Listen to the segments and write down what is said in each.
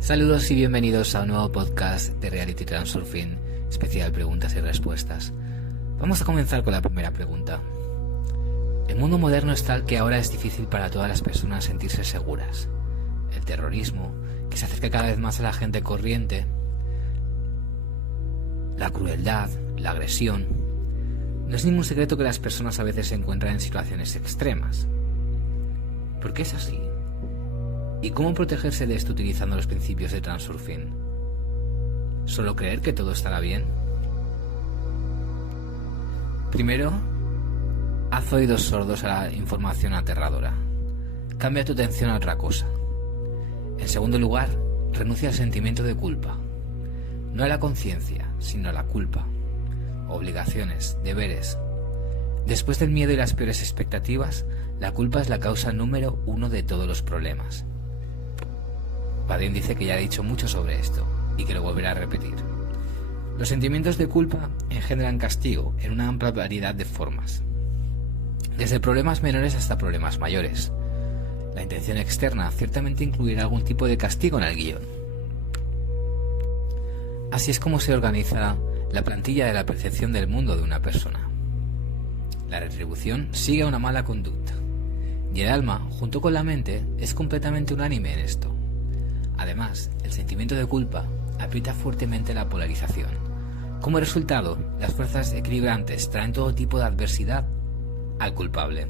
Saludos y bienvenidos a un nuevo podcast de Reality Transurfing, especial preguntas y respuestas. Vamos a comenzar con la primera pregunta. El mundo moderno es tal que ahora es difícil para todas las personas sentirse seguras. El terrorismo, que se acerca cada vez más a la gente corriente, la crueldad, la agresión. No es ningún secreto que las personas a veces se encuentran en situaciones extremas. ¿Por qué es así? ¿Y cómo protegerse de esto utilizando los principios de Transurfing? ¿Solo creer que todo estará bien? Primero, haz oídos sordos a la información aterradora. Cambia tu atención a otra cosa. En segundo lugar, renuncia al sentimiento de culpa. No a la conciencia, sino a la culpa. Obligaciones, deberes. Después del miedo y las peores expectativas, la culpa es la causa número 1 de todos los problemas. Vadim dice que ya ha dicho mucho sobre esto y que lo volverá a repetir. Los sentimientos de culpa engendran castigo en una amplia variedad de formas, desde problemas menores hasta problemas mayores. La intención externa ciertamente incluirá algún tipo de castigo en el guión. Así es como se organiza la plantilla de la percepción del mundo de una persona. La retribución sigue a una mala conducta, y el alma, junto con la mente, es completamente unánime en esto. Además, el sentimiento de culpa aprieta fuertemente la polarización. Como resultado, las fuerzas equilibrantes traen todo tipo de adversidad al culpable.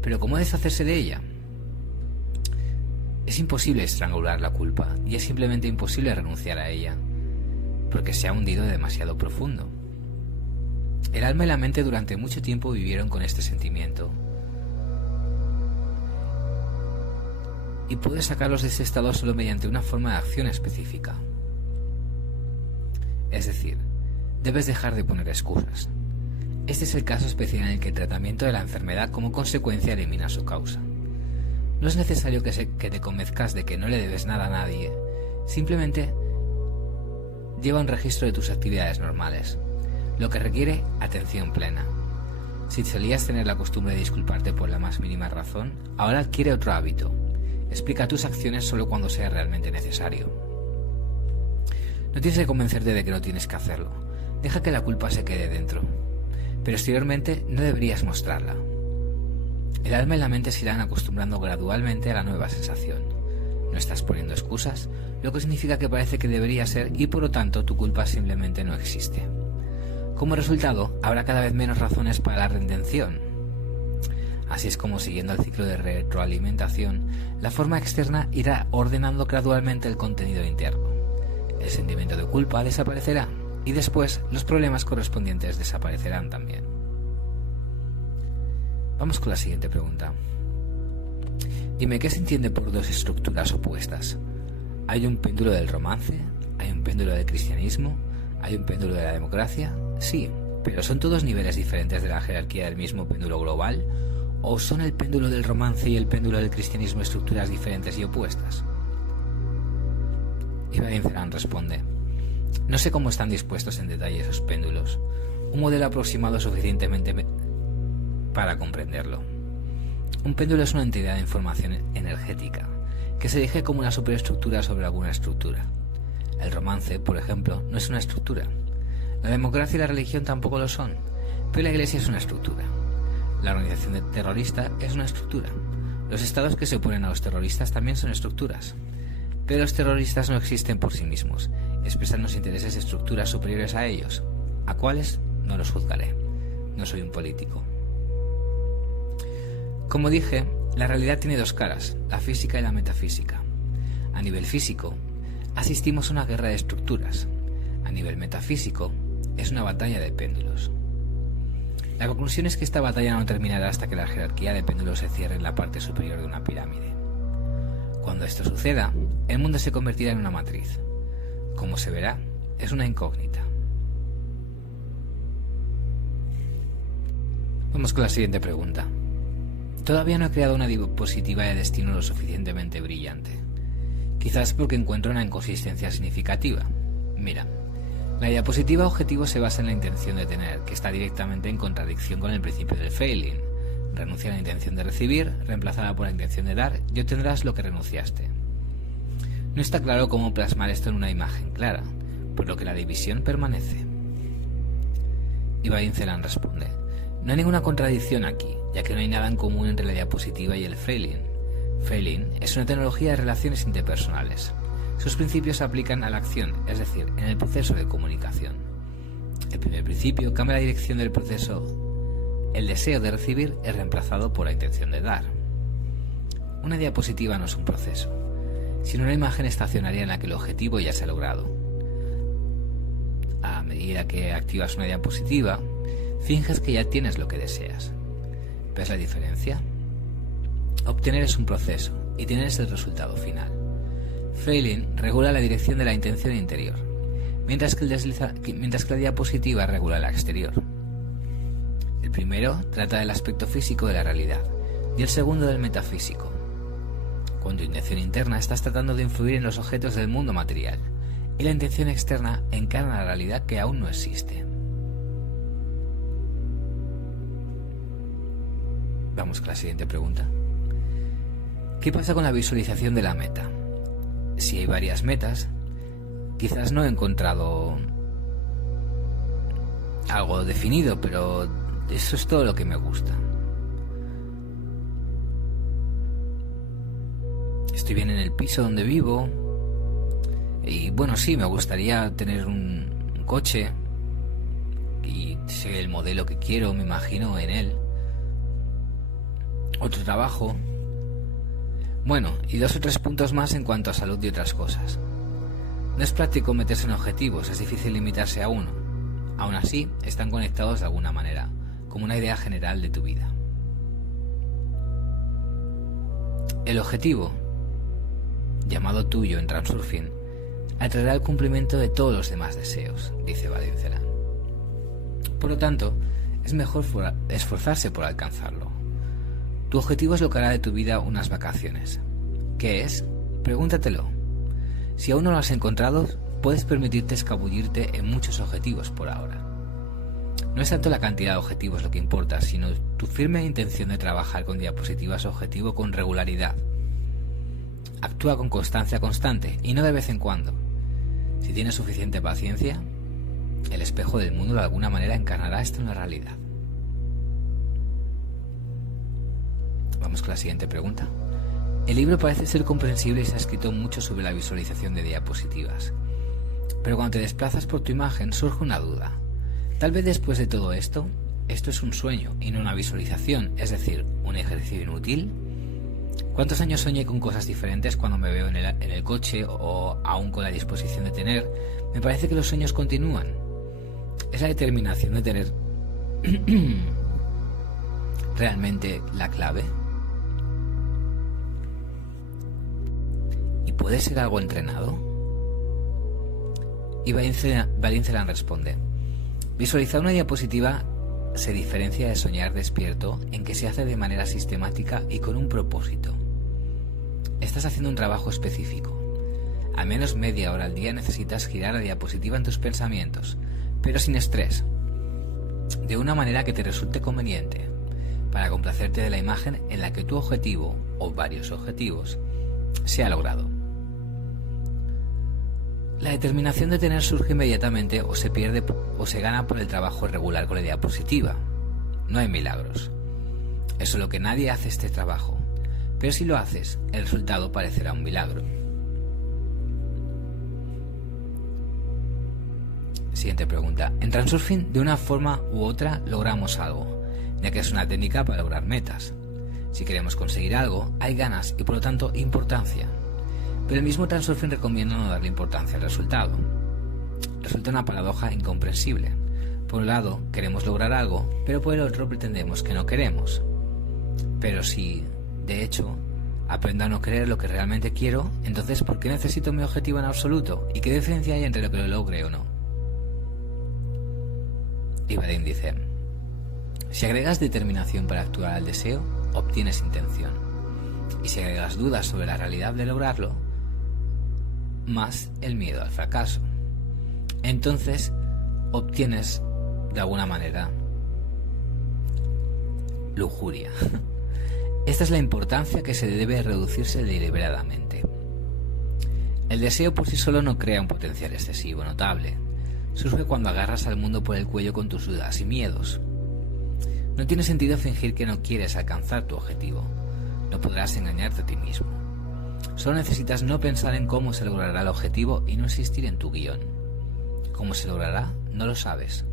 Pero ¿cómo deshacerse de ella? Es imposible estrangular la culpa y es simplemente imposible renunciar a ella, porque se ha hundido demasiado profundo. El alma y la mente durante mucho tiempo vivieron con este sentimiento. Y puedes sacarlos de ese estado solo mediante una forma de acción específica. Es decir, debes dejar de poner excusas. Este es el caso especial en el que el tratamiento de la enfermedad como consecuencia elimina su causa. No es necesario que te convenzcas de que no le debes nada a nadie. Simplemente lleva un registro de tus actividades normales, lo que requiere atención plena. Si solías tener la costumbre de disculparte por la más mínima razón, ahora adquiere otro hábito. Explica tus acciones solo cuando sea realmente necesario. No tienes que convencerte de que no tienes que hacerlo. Deja que la culpa se quede dentro. Pero exteriormente no deberías mostrarla. El alma y la mente se irán acostumbrando gradualmente a la nueva sensación. No estás poniendo excusas, lo que significa que parece que debería ser y por lo tanto tu culpa simplemente no existe. Como resultado, habrá cada vez menos razones para la redención. Así es como, siguiendo el ciclo de retroalimentación, la forma externa irá ordenando gradualmente el contenido interno. El sentimiento de culpa desaparecerá y después los problemas correspondientes desaparecerán también. Vamos con la siguiente pregunta. Dime, ¿qué se entiende por dos estructuras opuestas? ¿Hay un péndulo del romance? ¿Hay un péndulo del cristianismo? ¿Hay un péndulo de la democracia? Sí, pero ¿son todos niveles diferentes de la jerarquía del mismo péndulo global? ¿O son el péndulo del romance y el péndulo del cristianismo estructuras diferentes y opuestas? Y Vadim Zeland responde: no sé cómo están dispuestos en detalle esos péndulos. Un modelo aproximado suficientemente para comprenderlo. Un péndulo es una entidad de información energética que se erige como una superestructura sobre alguna estructura. El romance, por ejemplo, no es una estructura. La democracia y la religión tampoco lo son, pero la iglesia es una estructura. La organización terrorista es una estructura. Los estados que se oponen a los terroristas también son estructuras. Pero los terroristas no existen por sí mismos, expresan los intereses de estructuras superiores a ellos. ¿A cuáles? No los juzgaré. No soy un político. Como dije, la realidad tiene dos caras, la física y la metafísica. A nivel físico, asistimos a una guerra de estructuras. A nivel metafísico, es una batalla de péndulos. La conclusión es que esta batalla no terminará hasta que la jerarquía de péndulos se cierre en la parte superior de una pirámide. Cuando esto suceda, el mundo se convertirá en una matriz. Como se verá, es una incógnita. Vamos con la siguiente pregunta. Todavía no he creado una diapositiva de destino lo suficientemente brillante. Quizás porque encuentro una inconsistencia significativa. Mira, la diapositiva objetivo se basa en la intención de tener, que está directamente en contradicción con el principio del failing. Renuncia a la intención de recibir, reemplazada por la intención de dar, y obtendrás lo que renunciaste. No está claro cómo plasmar esto en una imagen clara, por lo que la división permanece. Y Valincelan responde: no hay ninguna contradicción aquí, ya que no hay nada en común entre la diapositiva y el failing. Failing es una tecnología de relaciones interpersonales. Sus principios se aplican a la acción, es decir, en el proceso de comunicación. El primer principio cambia la dirección del proceso. El deseo de recibir es reemplazado por la intención de dar. Una diapositiva no es un proceso, sino una imagen estacionaria en la que el objetivo ya se ha logrado. A medida que activas una diapositiva, finges que ya tienes lo que deseas. ¿Ves la diferencia? Obtener es un proceso y tener es el resultado final. Failing regula la dirección de la intención interior, mientras que la diapositiva regula la exterior. El primero trata del aspecto físico de la realidad y el segundo del metafísico. Con tu intención interna estás tratando de influir en los objetos del mundo material y la intención externa encarna la realidad que aún no existe. Vamos con la siguiente pregunta. ¿Qué pasa con la visualización de la meta? Si hay varias metas, quizás no he encontrado algo definido, pero eso es todo lo que me gusta. Estoy bien en el piso donde vivo y bueno, sí, me gustaría tener un coche y sé el modelo que quiero, me imagino en él. Otro trabajo. Bueno, y 2 o 3 puntos más en cuanto a salud y otras cosas. No es práctico meterse en objetivos, es difícil limitarse a uno. Aún así, están conectados de alguna manera, como una idea general de tu vida. El objetivo, llamado tuyo en Transurfing, atraerá el cumplimiento de todos los demás deseos, dice Valincelan. Por lo tanto, es mejor esforzarse por alcanzarlo. Tu objetivo es lo que hará de tu vida unas vacaciones. ¿Qué es? Pregúntatelo. Si aún no lo has encontrado, puedes permitirte escabullirte en muchos objetivos por ahora. No es tanto la cantidad de objetivos lo que importa, sino tu firme intención de trabajar con diapositivas objetivo con regularidad. Actúa con constancia constante y no de vez en cuando. Si tienes suficiente paciencia, el espejo del mundo de alguna manera encarnará esto en la realidad. Vamos con la siguiente pregunta. El libro parece ser comprensible y se ha escrito mucho sobre la visualización de diapositivas. Pero cuando te desplazas por tu imagen surge una duda. Tal vez después de todo esto es un sueño y no una visualización, es decir, un ejercicio inútil. ¿Cuántos años soñé con cosas diferentes cuando me veo en el coche o aún con la disposición de tener? Me parece que los sueños continúan. ¿Es la determinación de tener realmente la clave? ¿Y puede ser algo entrenado? Y Valincelan responde: visualizar una diapositiva se diferencia de soñar despierto en que se hace de manera sistemática y con un propósito. Estás haciendo un trabajo específico. Al menos media hora al día necesitas girar la diapositiva en tus pensamientos, pero sin estrés, de una manera que te resulte conveniente, para complacerte de la imagen en la que tu objetivo, o varios objetivos, se ha logrado. La determinación de tener surge inmediatamente o se pierde o se gana por el trabajo regular con la diapositiva. No hay milagros. Es solo que nadie hace este trabajo, pero si lo haces, el resultado parecerá un milagro. Siguiente pregunta. En Transurfing, de una forma u otra, logramos algo, ya que es una técnica para lograr metas. Si queremos conseguir algo, hay ganas y por lo tanto importancia. Pero el mismo Transurfing recomienda no darle importancia al resultado. Resulta una paradoja incomprensible. Por un lado, queremos lograr algo, pero por el otro pretendemos que no queremos. Pero si, de hecho, aprendo a no querer lo que realmente quiero, entonces ¿por qué necesito mi objetivo en absoluto? ¿Y qué diferencia hay entre lo que lo logre o no? Y Vadim dice: si agregas determinación para actuar al deseo, obtienes intención. Y si agregas dudas sobre la realidad de lograrlo, más el miedo al fracaso. Entonces obtienes, de alguna manera, lujuria. Esta es la importancia que se debe reducirse deliberadamente. El deseo por sí solo no crea un potencial excesivo notable. Surge cuando agarras al mundo por el cuello con tus dudas y miedos. No tiene sentido fingir que no quieres alcanzar tu objetivo. No podrás engañarte a ti mismo. Solo necesitas no pensar en cómo se logrará el objetivo y no insistir en tu guión. ¿Cómo se logrará? No lo sabes.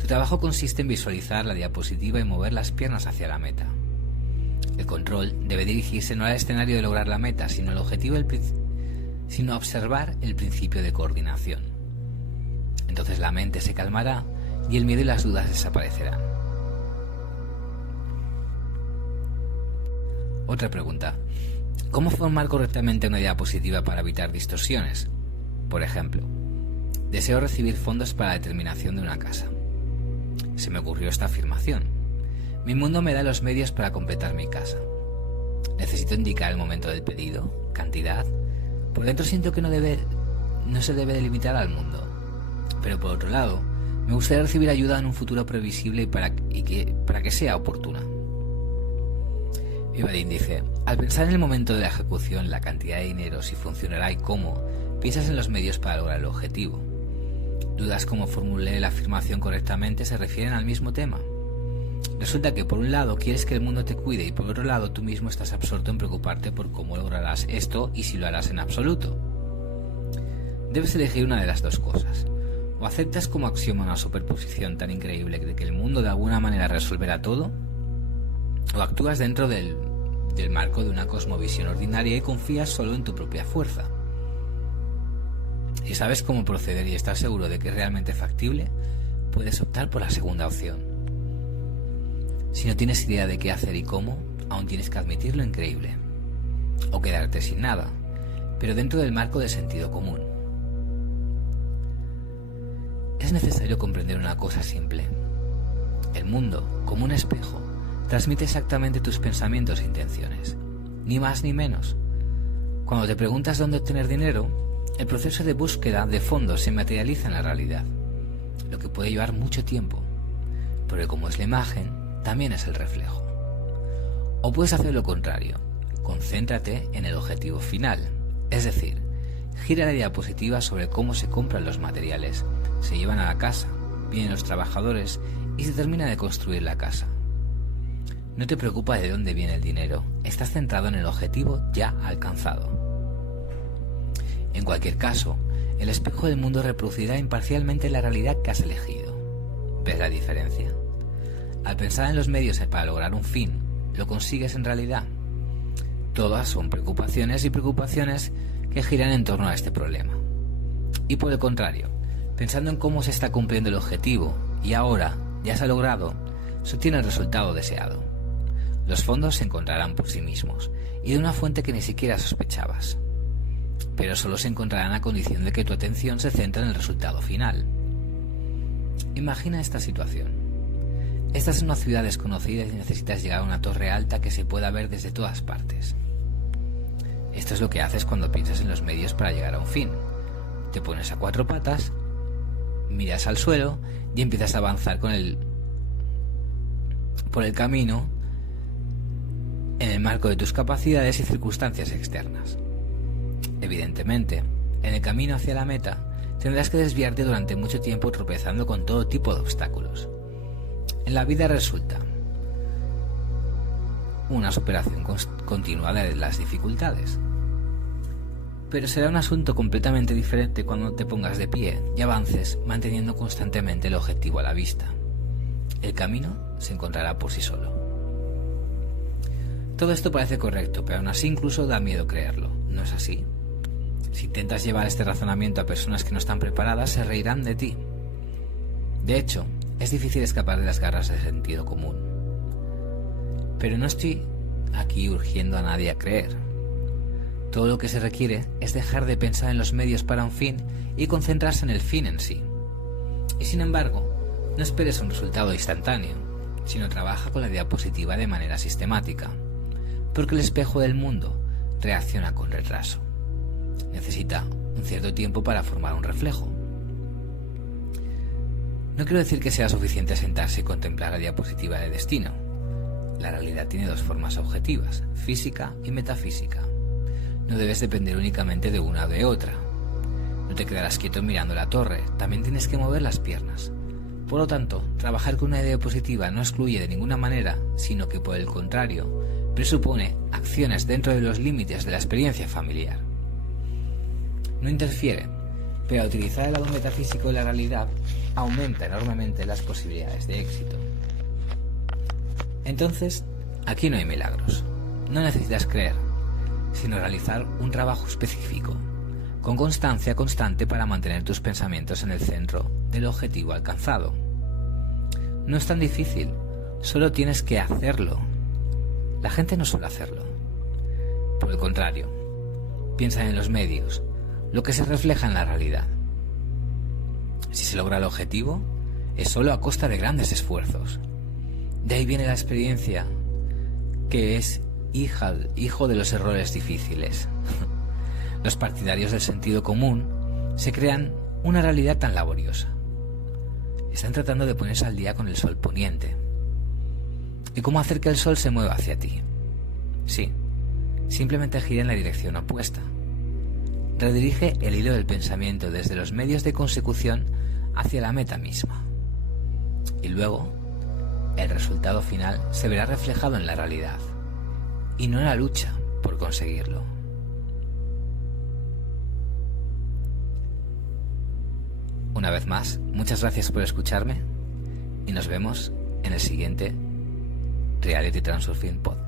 Tu trabajo consiste en visualizar la diapositiva y mover las piernas hacia la meta. El control debe dirigirse no al escenario de lograr la meta, sino al objetivo sino a observar el principio de coordinación. Entonces la mente se calmará y el miedo y las dudas desaparecerán. Otra pregunta. ¿Cómo formar correctamente una diapositiva para evitar distorsiones? Por ejemplo, deseo recibir fondos para la determinación de una casa. Se me ocurrió esta afirmación. Mi mundo me da los medios para completar mi casa. Necesito indicar el momento del pedido, cantidad. Por dentro siento que no se debe delimitar al mundo. Pero por otro lado, me gustaría recibir ayuda en un futuro previsible para que sea oportuna. Ibadin dice, al pensar en el momento de la ejecución, la cantidad de dinero, si funcionará y cómo, piensas en los medios para lograr el objetivo. Dudas cómo formulé la afirmación correctamente se refieren al mismo tema. Resulta que por un lado quieres que el mundo te cuide y por otro lado tú mismo estás absorto en preocuparte por cómo lograrás esto y si lo harás en absoluto. Debes elegir una de las dos cosas. O aceptas como axioma una superposición tan increíble de que el mundo de alguna manera resolverá todo, o actúas dentro del marco de una cosmovisión ordinaria y confías solo en tu propia fuerza. Si sabes cómo proceder y estás seguro de que es realmente factible, puedes optar por la segunda opción. Si no tienes idea de qué hacer y cómo, aún tienes que admitir lo increíble. O quedarte sin nada, pero dentro del marco del sentido común. Es necesario comprender una cosa simple. El mundo, como un espejo, transmite exactamente tus pensamientos e intenciones, ni más ni menos. Cuando te preguntas dónde obtener dinero, el proceso de búsqueda de fondos se materializa en la realidad, lo que puede llevar mucho tiempo, porque como es la imagen, también es el reflejo. O puedes hacer lo contrario, concéntrate en el objetivo final, es decir, gira la diapositiva sobre cómo se compran los materiales, se llevan a la casa, vienen los trabajadores y se termina de construir la casa. No te preocupa de dónde viene el dinero, estás centrado en el objetivo ya alcanzado. En cualquier caso, el espejo del mundo reproducirá imparcialmente la realidad que has elegido. ¿Ves la diferencia? Al pensar en los medios para lograr un fin, ¿lo consigues en realidad? Todas son preocupaciones y preocupaciones que giran en torno a este problema. Y por el contrario, pensando en cómo se está cumpliendo el objetivo y ahora ya se ha logrado, se obtiene el resultado deseado. Los fondos se encontrarán por sí mismos y de una fuente que ni siquiera sospechabas. Pero solo se encontrarán a condición de que tu atención se centre en el resultado final. Imagina esta situación. Estás en una ciudad desconocida y necesitas llegar a una torre alta que se pueda ver desde todas partes. Esto es lo que haces cuando piensas en los medios para llegar a un fin. Te pones a cuatro patas, miras al suelo y empiezas a avanzar por el camino en el marco de tus capacidades y circunstancias externas. Evidentemente, en el camino hacia la meta tendrás que desviarte durante mucho tiempo tropezando con todo tipo de obstáculos. En la vida resulta una superación continua de las dificultades. Pero será un asunto completamente diferente cuando te pongas de pie y avances manteniendo constantemente el objetivo a la vista. El camino se encontrará por sí solo. Todo esto parece correcto, pero aún así incluso da miedo creerlo. ¿No es así? Si intentas llevar este razonamiento a personas que no están preparadas, se reirán de ti. De hecho, es difícil escapar de las garras del sentido común. Pero no estoy aquí urgiendo a nadie a creer. Todo lo que se requiere es dejar de pensar en los medios para un fin y concentrarse en el fin en sí. Y sin embargo, no esperes un resultado instantáneo, sino trabaja con la diapositiva de manera sistemática, porque el espejo del mundo reacciona con retraso. Necesita un cierto tiempo para formar un reflejo. No quiero decir que sea suficiente sentarse y contemplar la diapositiva de destino. La realidad tiene dos formas objetivas, física y metafísica. No debes depender únicamente de una o de otra. No te quedarás quieto mirando la torre, también tienes que mover las piernas. Por lo tanto, trabajar con una diapositiva no excluye de ninguna manera, sino que por el contrario, presupone acciones dentro de los límites de la experiencia familiar. No interfiere, pero utilizar el lado metafísico de la realidad aumenta enormemente las posibilidades de éxito. Entonces, aquí no hay milagros. No necesitas creer, sino realizar un trabajo específico, con constancia constante para mantener tus pensamientos en el centro del objetivo alcanzado. No es tan difícil, solo tienes que hacerlo. La gente no suele hacerlo. Por el contrario, piensan en los medios, lo que se refleja en la realidad. Si se logra el objetivo, es solo a costa de grandes esfuerzos. De ahí viene la experiencia, que es hijo de los errores difíciles. Los partidarios del sentido común se crean una realidad tan laboriosa. Están tratando de ponerse al día con el sol poniente. ¿Y cómo hacer que el sol se mueva hacia ti? Sí, simplemente gira en la dirección opuesta. Redirige el hilo del pensamiento desde los medios de consecución hacia la meta misma. Y luego, el resultado final se verá reflejado en la realidad, y no en la lucha por conseguirlo. Una vez más, muchas gracias por escucharme y nos vemos en el siguiente Reality Transurfing Podcast.